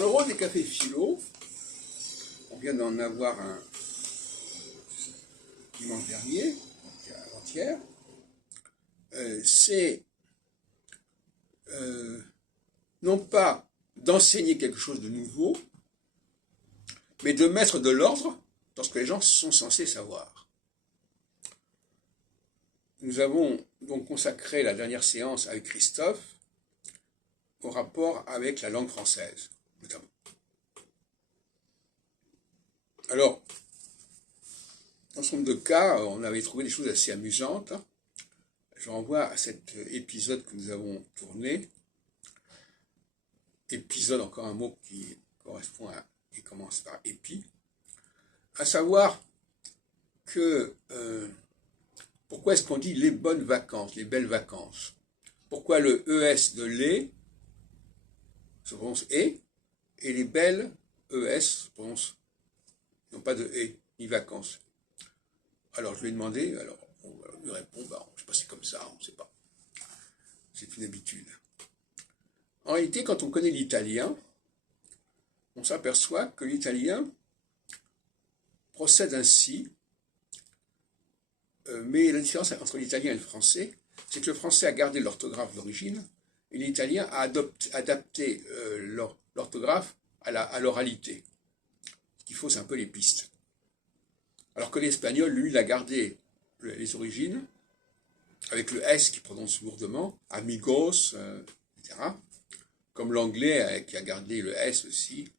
Dans le rôle des cafés philo, on vient d'en avoir un dimanche dernier, avant-hier, c'est non pas d'enseigner quelque chose de nouveau, mais de mettre de l'ordre dans ce que les gens sont censés savoir. Nous avons donc consacré la dernière séance avec Christophe au rapport avec la langue française, notamment. Alors, dans ce nombre de cas, on avait trouvé des choses assez amusantes. Je renvoie à cet épisode que nous avons tourné. Épisode, encore un mot qui correspond à, qui commence par épi. À savoir que, pourquoi est-ce qu'on dit les bonnes vacances, les belles vacances? Pourquoi le ES de les se prononce et les belles ES se prononcent, non pas de et, ni vacances? Alors je lui ai demandé, alors on lui répond, bah, je sais pas, c'est comme ça, on ne sait pas. C'est une habitude. En réalité, quand on connaît l'italien, on s'aperçoit que l'italien procède ainsi, mais la différence entre l'italien et le français, c'est que le français a gardé l'orthographe d'origine, et l'italien a adapté l'orthographe à l'oralité. Ce qu'il faut, c'est un peu les pistes. Alors que l'espagnol, lui, il a gardé les origines, avec le S qui prononce lourdement, amigos, etc. Comme l'anglais qui a gardé le S aussi,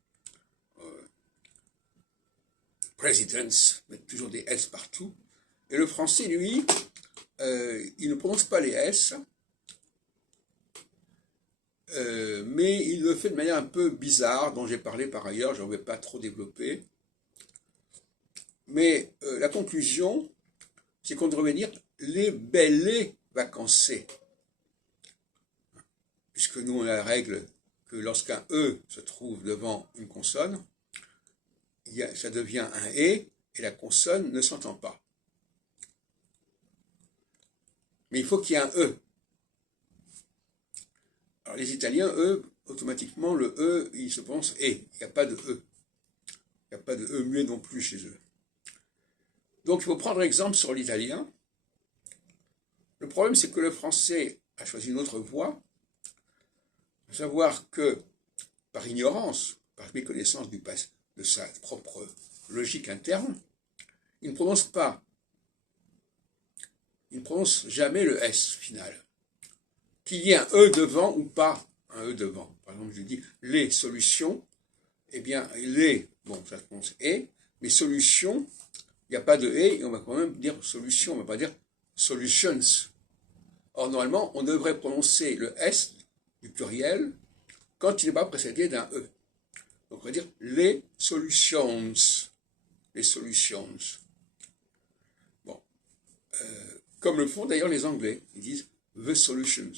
presidents, met toujours des S partout. Et le français, lui, il ne prononce pas les S, mais il le fait de manière un peu bizarre, dont j'ai parlé par ailleurs, je ne vais pas trop développer. Mais la conclusion, c'est qu'on devrait dire les belles vacancées. Puisque nous, on a la règle que lorsqu'un E se trouve devant une consonne, ça devient un E, et la consonne ne s'entend pas. Mais il faut qu'il y ait un E. Alors les Italiens, eux, automatiquement, le E, il se prononce E. Il n'y a pas de E. Il n'y a pas de E muet non plus chez eux. Donc il faut prendre exemple sur l'italien. Le problème, c'est que le français a choisi une autre voie, à savoir que, par ignorance, par méconnaissance de sa propre logique interne, il ne prononce pas, il ne prononce jamais le S final. Qu'il y ait un E devant ou pas un E devant. Par exemple, je dis les solutions, eh bien, les, bon, ça se prononce et, mais solutions, il n'y a pas de et on va quand même dire solution, on ne va pas dire solutions. Or, normalement, on devrait prononcer le S du pluriel quand il n'est pas précédé d'un E. Donc, on va dire les solutions. Les solutions. Bon. Comme le font d'ailleurs les Anglais. Ils disent the solutions.